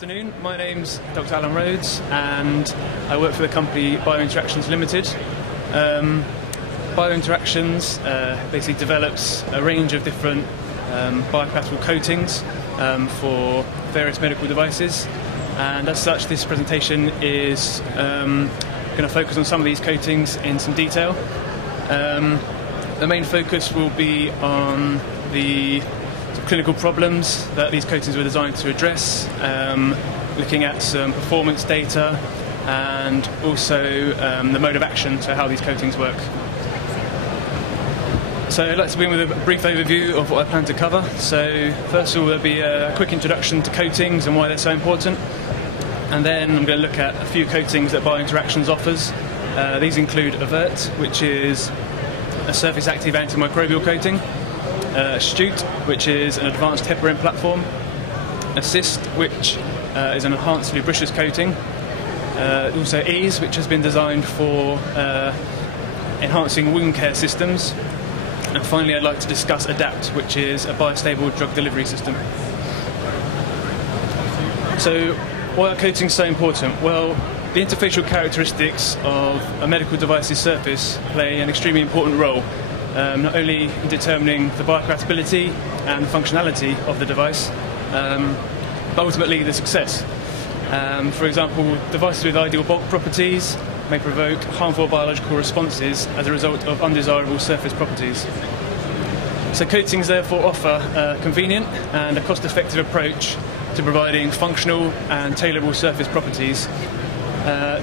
Afternoon, my name's Dr. Alan Rhodes and I work for the company BioInteractions Ltd. BioInteractions basically develops a range of different biocompatible coatings for various medical devices, and as such this presentation is going to focus on some of these coatings in some detail. The main focus will be on the clinical problems that these coatings were designed to address, looking at some performance data and also the mode of action, so how these coatings work. So I'd like to begin with a brief overview of what I plan to cover. So first of all, there'll be a quick introduction to coatings and why they're so important, and then I'm going to look at a few coatings that BioInteractions offers. These include Avert, which is a surface active antimicrobial coating, Astute, which is an advanced heparin platform, Assist, which is an enhanced lubricious coating, also Ease, which has been designed for enhancing wound care systems, and finally I'd like to discuss Adapt, which is a biostable drug delivery system. So why are coatings so important? Well, the interfacial characteristics of a medical device's surface play an extremely important role, not only in determining the biocompatibility and the functionality of the device, but ultimately the success. For example, devices with ideal bulk properties may provoke harmful biological responses as a result of undesirable surface properties. So coatings therefore offer a convenient and a cost-effective approach to providing functional and tailorable surface properties.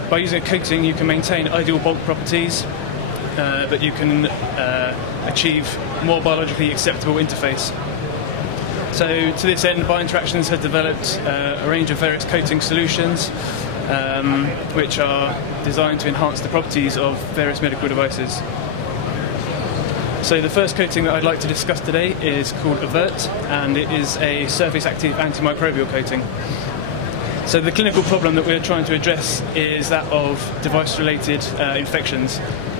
By using a coating you can maintain ideal bulk properties, but you can achieve more biologically acceptable interface. So to this end, BioInteractions has developed a range of various coating solutions which are designed to enhance the properties of various medical devices. So the first coating that I'd like to discuss today is called Avert, and it is a surface active antimicrobial coating. So the clinical problem that we're trying to address is that of device-related infections.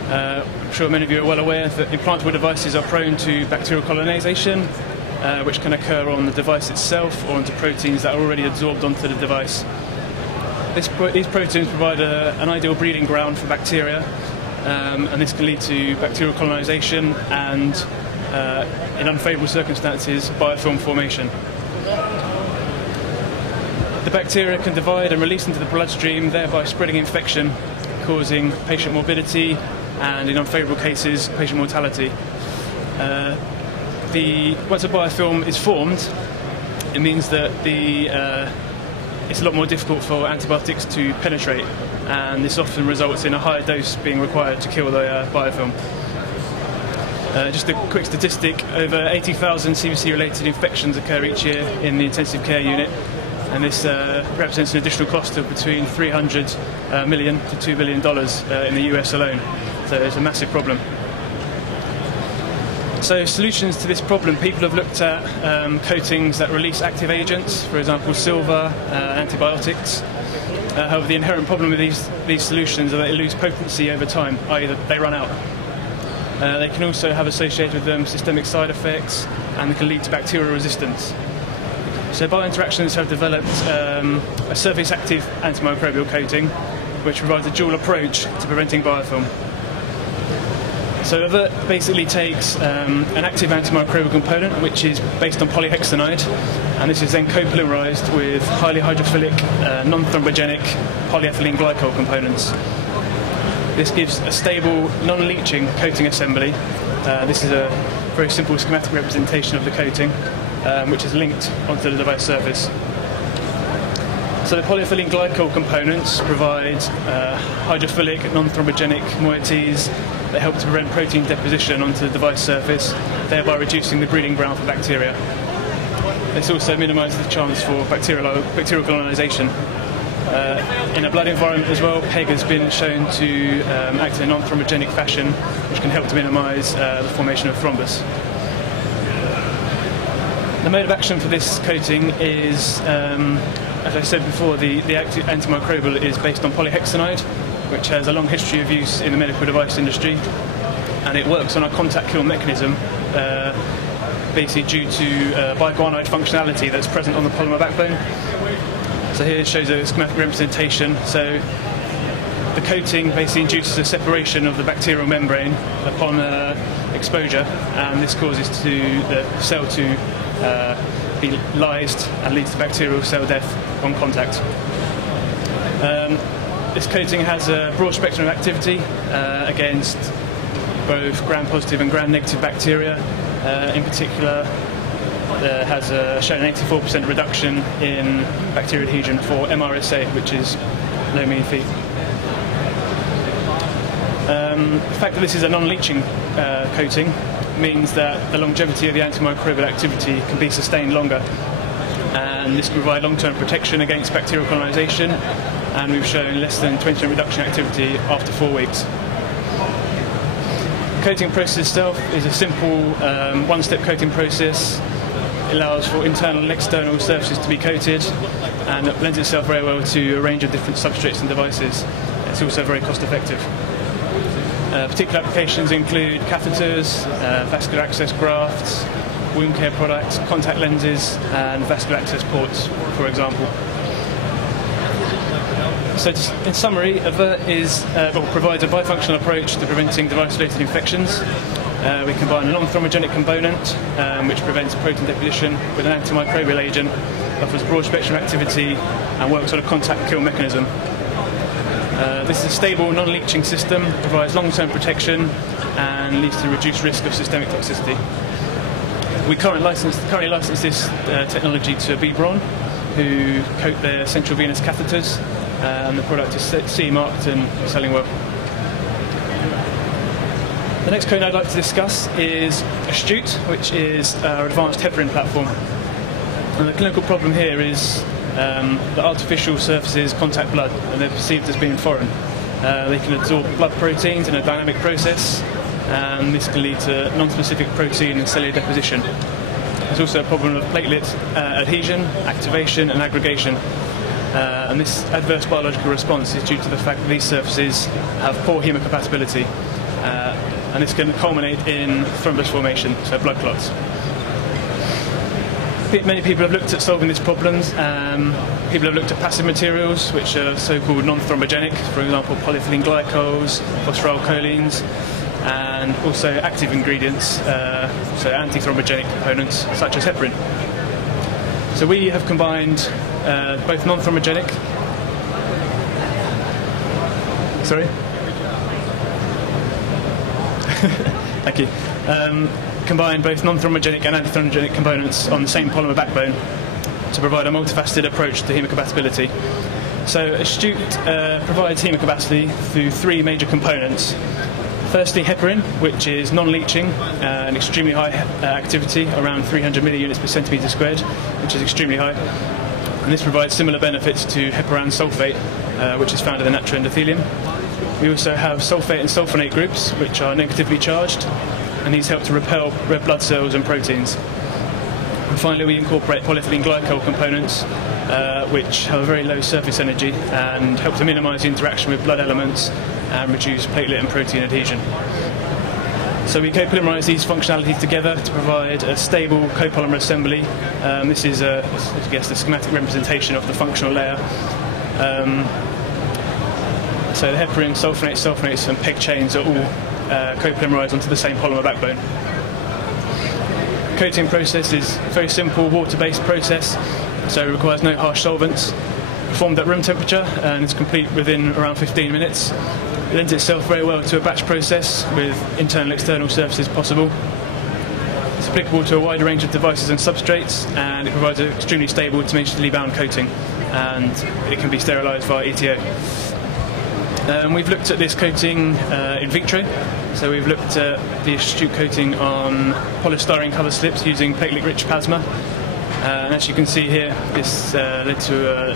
I'm sure many of you are well aware that implantable devices are prone to bacterial colonization, which can occur on the device itself or onto proteins that are already absorbed onto the device. These proteins provide an ideal breeding ground for bacteria, and this can lead to bacterial colonization and, in unfavourable circumstances, biofilm formation. The bacteria can divide and release into the bloodstream, thereby spreading infection, causing patient morbidity and, in unfavourable cases, patient mortality. Once a biofilm is formed, it means that it's a lot more difficult for antibiotics to penetrate, and this often results in a higher dose being required to kill the biofilm. Just a quick statistic, over 80,000 CVC-related infections occur each year in the intensive care unit, and this represents an additional cost of between $300 million to $2 billion in the US alone. So it's a massive problem. So solutions to this problem, people have looked at coatings that release active agents, for example silver, antibiotics. However, the inherent problem with these solutions are that they lose potency over time, i.e. that they run out. They can also have associated with them systemic side effects, and they can lead to bacterial resistance. So BioInteractions have developed a surface active antimicrobial coating which provides a dual approach to preventing biofilm. So Avert basically takes an active antimicrobial component which is based on polyhexanide, and this is then copolymerized with highly hydrophilic, non-thrombogenic polyethylene glycol components. This gives a stable, non-leaching coating assembly. This is a very simple schematic representation of the coating, which is linked onto the device surface. So the polyethylene glycol components provide hydrophilic, non-thrombogenic moieties that help to prevent protein deposition onto the device surface, thereby reducing the breeding ground for bacteria. This also minimises the chance for bacterial colonization. In a blood environment as well, PEG has been shown to act in a non-thrombogenic fashion, which can help to minimise the formation of thrombus. The mode of action for this coating is, as I said before, the active antimicrobial is based on polyhexanide, which has a long history of use in the medical device industry, and it works on a contact kill mechanism, basically due to biguanide functionality that's present on the polymer backbone. So here it shows a schematic representation. So the coating basically induces a separation of the bacterial membrane upon exposure, and this causes the cell to be lysed and leads to bacterial cell death on contact. This coating has a broad spectrum of activity against both gram-positive and gram-negative bacteria. In particular, has shown an 84% reduction in bacterial adhesion for MRSA, which is low mean feet. The fact that this is a non-leaching coating means that the longevity of the antimicrobial activity can be sustained longer, and this can provide long-term protection against bacterial colonisation, and we've shown less than 20% reduction in activity after 4 weeks. The coating process itself is a simple one-step coating process. It allows for internal and external surfaces to be coated, and it lends itself very well to a range of different substrates and devices. It's also very cost-effective. Particular applications include catheters, vascular access grafts, wound care products, contact lenses, and vascular access ports, for example. So in summary, Avert provides a bifunctional approach to preventing device-related infections. We combine a non-thromogenic component, which prevents protein deposition, with an antimicrobial agent, offers broad-spectrum activity, and works on a contact kill mechanism. This is a stable, non-leaching system, provides long-term protection, and leads to reduced risk of systemic toxicity. We currently license this technology to Avert, who coat their central venous catheters, and the product is CE marked and selling well. The next code I'd like to discuss is Astute, which is our advanced heparin platform. And the clinical problem here is that artificial surfaces contact blood, and they're perceived as being foreign. They can absorb blood proteins in a dynamic process, and this can lead to non-specific protein and cellular deposition. There's also a problem of platelet adhesion, activation, and aggregation. And this adverse biological response is due to the fact that these surfaces have poor hemocompatibility, and this can culminate in thrombus formation, so blood clots. Many people have looked at solving these problems. People have looked at passive materials, which are so-called non-thrombogenic, for example, polyethylene glycols, phosphorylcholines, and also active ingredients, so anti-thrombogenic components, such as heparin. So we have combined both non-thromogenic. Sorry? Thank you. Combine both non-thromogenic and anti-thromogenic components on the same polymer backbone to provide a multifaceted approach to hemocompatibility. So Astute provides hemocompatibility through 3 major components. Firstly, heparin, which is non-leaching and extremely high activity, around 300 milliunits per centimetre squared, which is extremely high. And this provides similar benefits to heparan sulfate, which is found in the natural endothelium. We also have sulfate and sulfonate groups, which are negatively charged, and these help to repel red blood cells and proteins. And finally, we incorporate polyethylene glycol components, which have a very low surface energy and help to minimise the interaction with blood elements and reduce platelet and protein adhesion. So we copolymerise these functionalities together to provide a stable copolymer assembly. This is, I guess, the schematic representation of the functional layer. So the heparin, sulfonates, and PEG chains are all copolymerised onto the same polymer backbone. Coating process is a very simple water-based process, so it requires no harsh solvents. Performed at room temperature and is complete within around 15 minutes. It lends itself very well to a batch process with internal and external surfaces possible. It's applicable to a wide range of devices and substrates, and it provides an extremely stable dimensionally bound coating, and it can be sterilised via ETO. We've looked at this coating in vitro, so we've looked at the Astute coating on polystyrene cover slips using platelet-rich plasma, and as you can see here, this led to a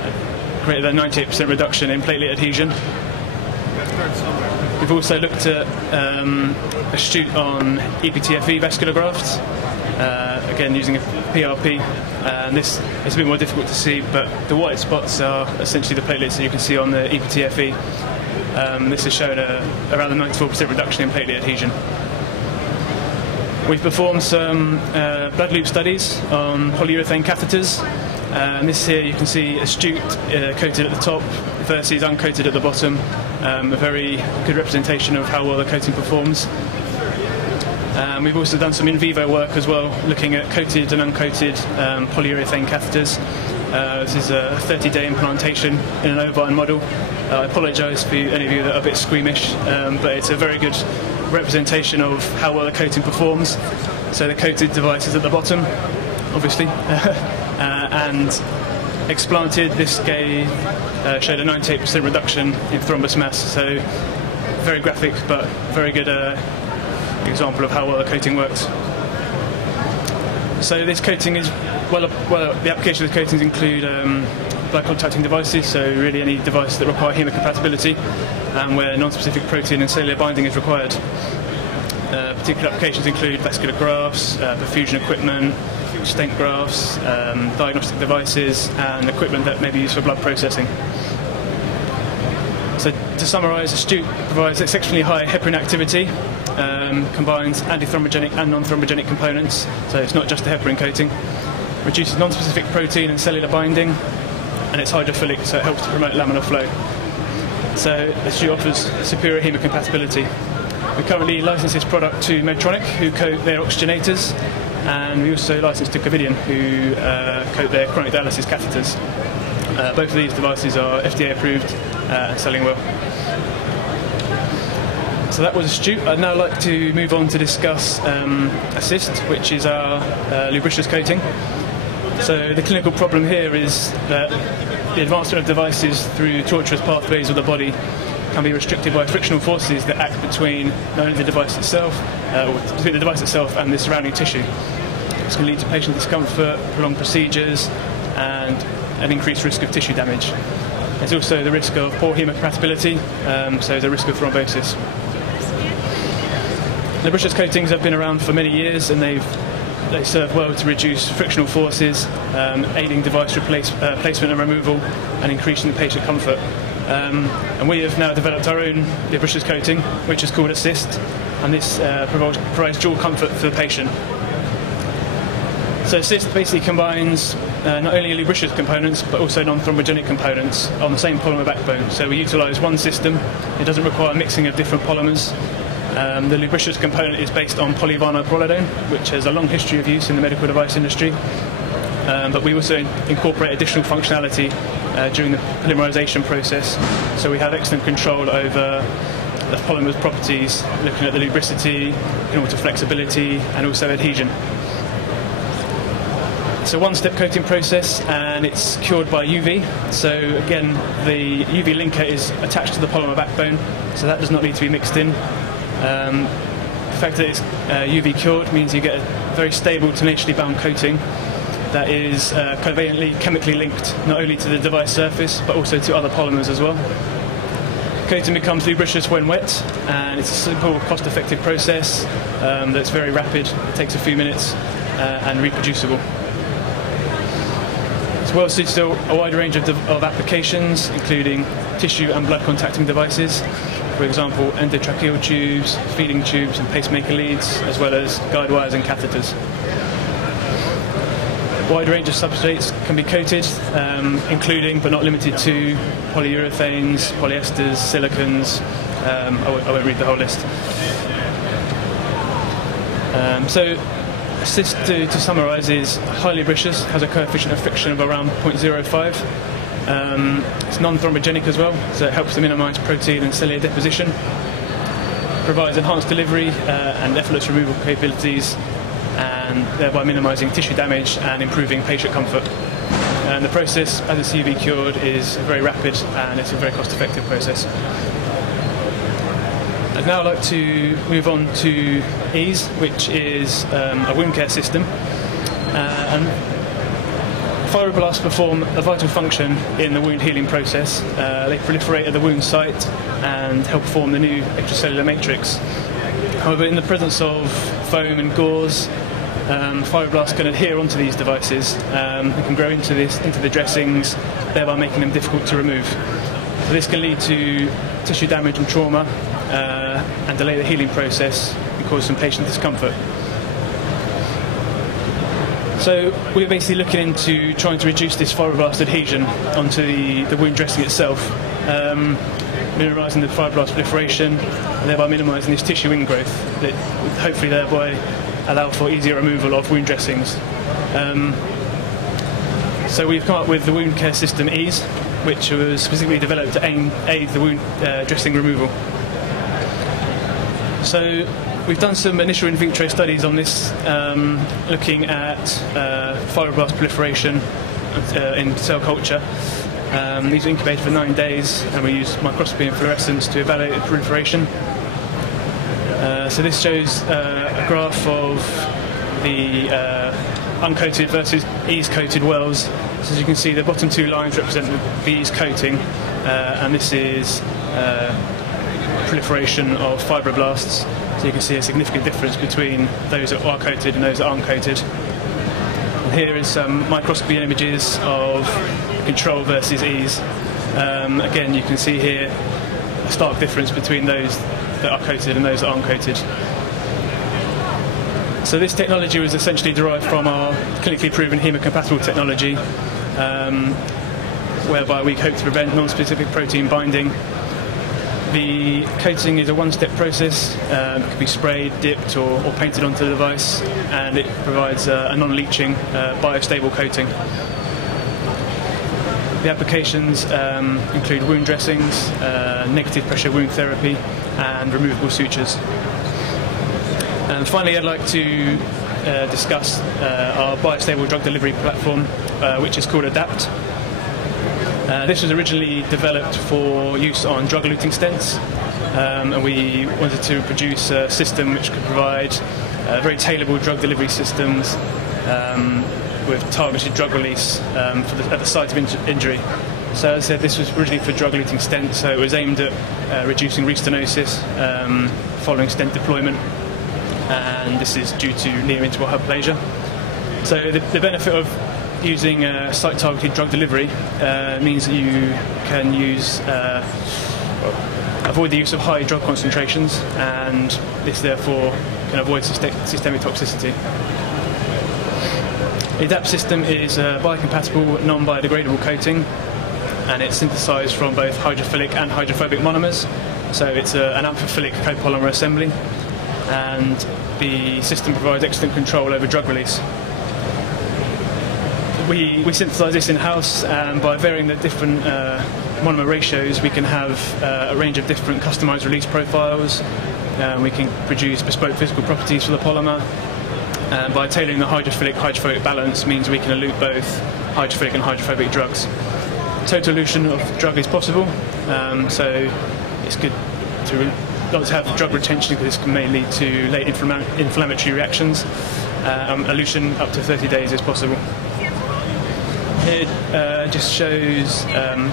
greater than 98% reduction in platelet adhesion. We've also looked at Astute on EPTFE vascular grafts, again using a PRP, and this is a bit more difficult to see, but the white spots are essentially the platelets that you can see on the EPTFE. This has shown around a 94% reduction in platelet adhesion. We've performed some blood loop studies on polyurethane catheters, And this here you can see Astute coated at the top versus uncoated at the bottom. A very good representation of how well the coating performs. We've also done some in vivo work as well, looking at coated and uncoated polyurethane catheters. This is a 30-day implantation in an ovine model. I apologise for any of you that are a bit squeamish, but it's a very good representation of how well the coating performs. So the coated device is at the bottom, obviously, and explanted, this showed a 98% reduction in thrombus mass. So very graphic, but very good example of how well the coating works. So this coating is, well, the application of the coatings include blood contacting devices, so really any device that require hemocompatibility and where non-specific protein and cellular binding is required. Particular applications include vascular grafts, perfusion equipment, stent grafts, diagnostic devices, and equipment that may be used for blood processing. So to summarise, Astute provides exceptionally high heparin activity, combines antithrombogenic and non-thrombogenic components, so it's not just the heparin coating, reduces non-specific protein and cellular binding, and it's hydrophilic, so it helps to promote laminar flow. So Astute offers superior hemocompatibility. We currently license this product to Medtronic, who coat their oxygenators, and we also license to Covidien, who coat their chronic dialysis catheters. Both of these devices are FDA approved and selling well. So that was Astute. I'd now like to move on to discuss Assist, which is our lubricious coating. So the clinical problem here is that the advancement of devices through tortuous pathways of the body can be restricted by frictional forces that act between not only the device itself, or between the device itself and the surrounding tissue. This can lead to patient discomfort, prolonged procedures, and an increased risk of tissue damage. There's also the risk of poor hemocompatibility, so there's a risk of thrombosis. Lubricious coatings have been around for many years, and they serve well to reduce frictional forces, aiding device placement and removal, and increasing the patient comfort. And we have now developed our own lubricious coating, which is called Assist, and this provides dual comfort for the patient. So Assist basically combines not only lubricious components but also non-thrombogenic components on the same polymer backbone. So we utilise one system. It doesn't require mixing of different polymers. The lubricious component is based on polyvinyl prolidone, which has a long history of use in the medical device industry. But we also incorporate additional functionality during the polymerization process. So we have excellent control over the polymer's properties, looking at the lubricity, in order to flexibility, and also adhesion. It's a one-step coating process, and it's cured by UV. So again, the UV linker is attached to the polymer backbone, so that does not need to be mixed in. The fact that it's UV cured means you get a very stable, tenaciously bound coating that is covalently chemically linked not only to the device surface but also to other polymers as well. Coating becomes lubricious when wet, and it's a simple, cost-effective process that's very rapid. It takes a few minutes and reproducible. It's well suited to a wide range of applications, including tissue and blood contacting devices. For example, endotracheal tubes, feeding tubes and pacemaker leads, as well as guide wires and catheters. A wide range of substrates can be coated, including but not limited to polyurethanes, polyesters, silicons. I won't read the whole list. So Assist, to summarise, is highly lubricious, has a coefficient of friction of around 0.05. It's non-thrombogenic as well, so it helps to minimise protein and cellular deposition. Provides enhanced delivery and effortless removal capabilities, and thereby minimising tissue damage and improving patient comfort. And the process, as it's UV cured, is very rapid, and it's a very cost-effective process. I'd now like to move on to EASE, which is a wound care system. And fibroblasts perform a vital function in the wound healing process. They proliferate at the wound site and help form the new extracellular matrix. However, in the presence of foam and gauze, fibroblasts can adhere onto these devices. They can grow into the dressings, thereby making them difficult to remove. So this can lead to tissue damage and trauma, and delay the healing process and cause some patient discomfort. So we're basically looking into trying to reduce this fibroblast adhesion onto the wound dressing itself, minimising the fibroblast proliferation, and thereby minimising this tissue ingrowth that would hopefully thereby allow for easier removal of wound dressings. So we've come up with the wound care system EASE, which was specifically developed to aid the wound dressing removal. So we've done some initial in vitro studies on this, looking at fibroblast proliferation in cell culture. These were incubated for 9 days, and we used microscopy and fluorescence to evaluate the proliferation. So this shows a graph of the uncoated versus EASE-coated wells. So as you can see, the bottom 2 lines represent the EASE coating, and this is proliferation of fibroblasts. So you can see a significant difference between those that are coated and those that aren't coated. And here is some microscopy images of control versus EASE. Again, you can see here a stark difference between those that are coated and those that aren't coated. So this technology was essentially derived from our clinically proven hemocompatible technology, whereby we hope to prevent non-specific protein binding. The coating is a one-step process. It can be sprayed, dipped or painted onto the device, and it provides a non-leaching, biostable coating. The applications include wound dressings, negative pressure wound therapy and removable sutures. And finally, I'd like to discuss our biostable drug delivery platform, which is called Adapt. This was originally developed for use on drug-eluting stents, and we wanted to produce a system which could provide very tailorable drug delivery systems with targeted drug release at the site of injury. So as I said, this was originally for drug-eluting stents, so it was aimed at reducing restenosis following stent deployment, and this is due to near-interval hyperplasia. So the benefit of using site-targeted drug delivery means that you can avoid the use of high drug concentrations, and this therefore can avoid systemic toxicity. The Adapt system is a biocompatible, non-biodegradable coating, and it's synthesized from both hydrophilic and hydrophobic monomers. So it's an amphiphilic copolymer assembly, and the system provides excellent control over drug release. We synthesize this in-house, and by varying the different monomer ratios, we can have a range of different customized release profiles. We can produce bespoke physical properties for the polymer, and by tailoring the hydrophilic-hydrophobic balance means we can elute both hydrophilic and hydrophobic drugs. Total elution of the drug is possible, so it's good to not to have drug retention, because this may lead to late inflammatory reactions. Elution up to 30 days is possible. Here just shows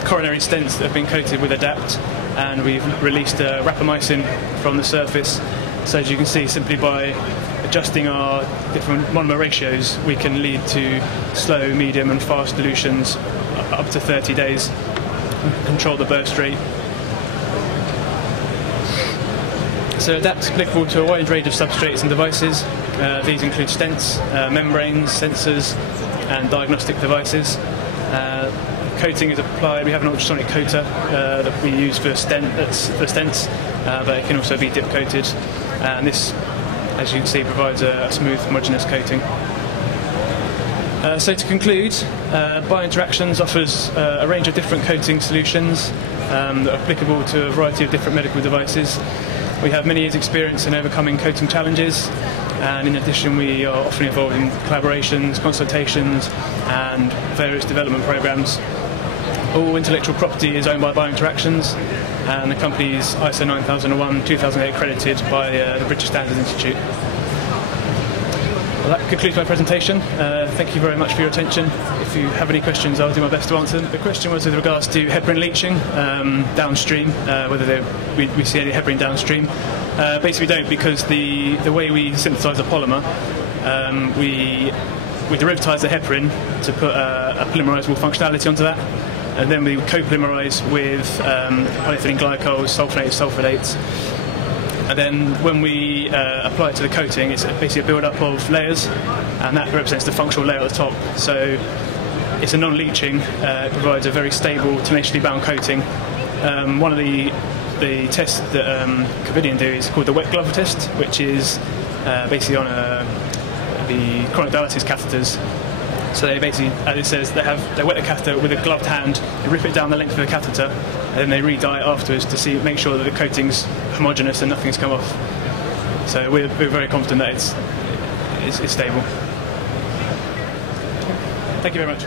coronary stents that have been coated with Adapt, and we've released rapamycin from the surface. So as you can see, simply by adjusting our different monomer ratios, we can lead to slow, medium and fast dilutions up to 30 days, control the burst rate. So Adapt is applicable to a wide range of substrates and devices. These include stents, membranes, sensors and diagnostic devices. Coating is applied. We have an ultrasonic coater that we use for stents, but it can also be dip coated, and this, as you can see, provides a smooth, homogeneous coating. So to conclude, BioInteractions offers a range of different coating solutions that are applicable to a variety of different medical devices. We have many years' experience in overcoming coating challenges, and in addition we are often involved in collaborations, consultations and various development programs. All intellectual property is owned by BioInteractions, and the company is ISO 9001-2008 accredited by the British Standards Institute. Well, that concludes my presentation. Thank you very much for your attention. If you have any questions, I'll do my best to answer them. The question was with regards to heparin leaching downstream, whether we see any heparin downstream. Basically we don't, because the way we synthesize the polymer, we derivatize the heparin to put a polymerizable functionality onto that, and then we co-polymerize with polyethylene glycols, sulfonates, sulfonates. And then when we apply it to the coating, it's basically a build-up of layers, and that represents the functional layer at the top. So it's a non-leaching, it provides a very stable, tenaciously bound coating. One of the tests that Covidian do is called the wet glove test, which is basically on the chronic dialysis catheters. So they basically, as it says, they wet the catheter with a gloved hand, they rip it down the length of the catheter, and then they re-dye it afterwards to make sure that the coating's homogeneous and nothing's come off. So we're very confident that it's stable. Thank you very much.